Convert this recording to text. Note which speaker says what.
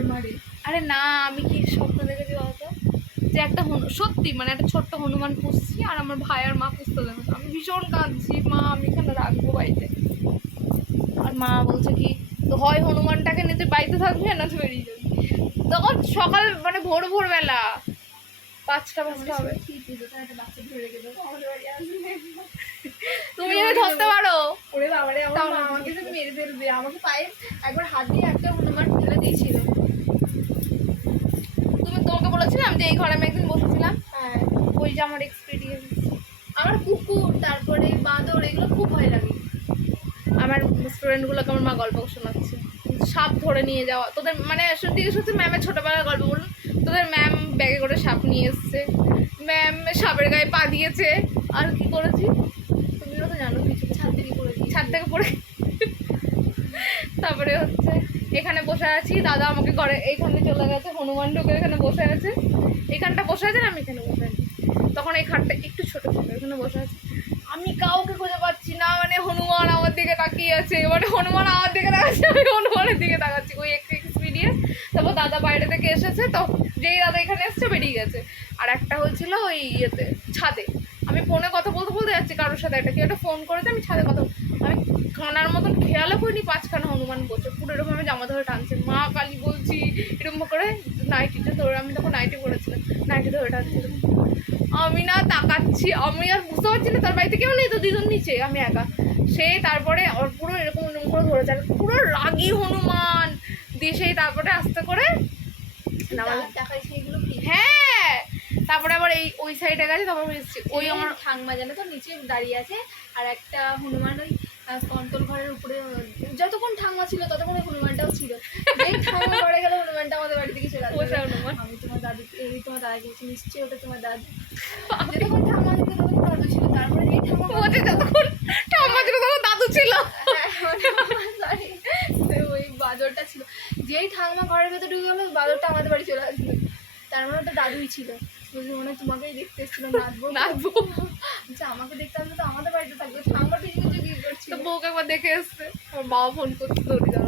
Speaker 1: ঘর মারে।
Speaker 2: আরে না আমি কি স্বপ্ন দেখেছি বলতো? যে একটা হনু সত্যি মানে একটা ছোট্ট হনুমান পুষছি আর আমার ভাই আর মা পুষতে দেবে আমি ভীষণ কাঁদছি মা আমি এখানে রাখব বাড়িতে? আর মা বলছে কি তো হয় হনুমানটাকে নিতে বাড়িতে থাকবি না তুই বেরিয়ে যাবি? তখন সকাল মানে ভোর ভোরবেলা পাঁচটা পাঁচটা হবে তুমি যদি ধরতে পারো?
Speaker 1: ওরে বাবারে আমার আমাকে তো মেরে ফেলবে। আমাকে পায়ে একবার হাত দিয়ে একটা হনুমান ফেলে দিয়েছিল।
Speaker 2: বলেছিলাম যে এই ঘরে আমি একদিন বসেছিলাম।
Speaker 1: হ্যাঁ।
Speaker 2: ওই যে আমার এক্সপিরিয়েন্স
Speaker 1: আমার কুকুর তারপরে বাঁদর এগুলো খুব ভয় লাগে।
Speaker 2: আমার স্টুডেন্টগুলোকে আমার মা গল্প শোনাচ্ছে। সাপ ধরে নিয়ে যাওয়া। তোদের মানে সত্যি সত্যি ম্যামের ছোটোবেলার গল্প বলুন। তোদের ম্যাম ব্যাগে করে সাপ নিয়ে এসছে। ম্যাম সাপের গায়ে পা দিয়েছে। আর কি করেছি? তুমিও তো জানো কিছু
Speaker 1: ছাদ থেকে দিই
Speaker 2: ছাদ থেকে পড়ে তারপরে হচ্ছে এখানে বসে আছি, দাদা আমাকে ঘরে, এইখানে চলে গেছে, হনুমান ঢুকে এখানে বসে আছে। এখানটা বসে আছে না আমি এখানে বসে আছি? তখন এই খাটটা একটু ছোট ছিল, এখানে বসে আছি। আমি কাউকে খুঁজে পাচ্ছি না মানে হনুমান আমার দিকে তাকিয়ে আছে মানে হনুমান আমার দিকে তাকাচ্ছে, আমি হনুমানের দিকে তাকাচ্ছি। ওই একটা এক্সপিরিয়েন্স তারপর দাদা বাইরে থেকে এসেছে, তো যেই দাদা এখানে এসছে, বেরিয়ে গেছে। আর একটা হয়েছিল ওই ইয়েতে, ছাদে। আমি ফোনে কথা বলতে বলতে যাচ্ছি কারোর সাথে একটা কেউ একটা ফোন করেছে আমি ছাদে কথা আমি কানার মতন খেয়ালও করিনি পাঁচখানা হনুমান বলছে পুরো এরকম আমি জামা ধরে টানছে মা কালী বলছি এরকম করে নাইটিটা ধরে আমি তখন নাইটি পরেছিলাম নাইটি ধরে টানছিল আমি না তাকাচ্ছি আমি আর বুঝতে পারছি না তার বাড়িতে কেউ নেই তো দুজন নিচে আমি একা সে তারপরে ওর পুরো এরকম এরকম করে ধরেছে পুরো রাগি হনুমান দিয়ে সেই তারপরে আস্তে করে হ্যাঁ তারপরে আবার এই ওই সাইডে গেছে তারপর ওই আমার
Speaker 1: ঠাংমা জানো তো নিচে দাঁড়িয়ে আছে আর একটা হনুমান ওই কন্তল ঘরের উপরে যতক্ষণ ঠাংমা ছিল ততক্ষণ ওই হনুমানটাও ছিল। যেই ঠাংমা ঘরে গেল হনুমানটা আমাদের বাড়ি থেকে চলে আসবে
Speaker 2: হনুমান।
Speaker 1: আমি তোমার দাদু এই তোমার দাদা গেছি নিশ্চয়ই ওটা তোমার দাদু। যতক্ষণ ঠাংমা ছিল ততক্ষণ দাদু ছিল। তারপরে যেই ঠাংমা
Speaker 2: যতক্ষণ ঠাম্মা ছিল তখন দাদু ছিল।
Speaker 1: সরি ওই বাদরটা ছিল। যেই ঠাংমা ঘরের ভেতরে ঢুকে গেলো বাদরটা আমাদের বাড়ি চলে আসবে তার মানে ওটা দাদুই ছিল। বলছি মনে তোমাকেই দেখতে এসেছিল নাচবো
Speaker 2: নাচবো।
Speaker 1: আচ্ছা আমাকে দেখতে আসলে তো আমাদের বাড়িতে থাকবে ঠাংমা পিছনে পিছনে কি করছিল
Speaker 2: তো বউকে একবার দেখে এসছে। আমার বাবা ফোন করতে দাঁড়া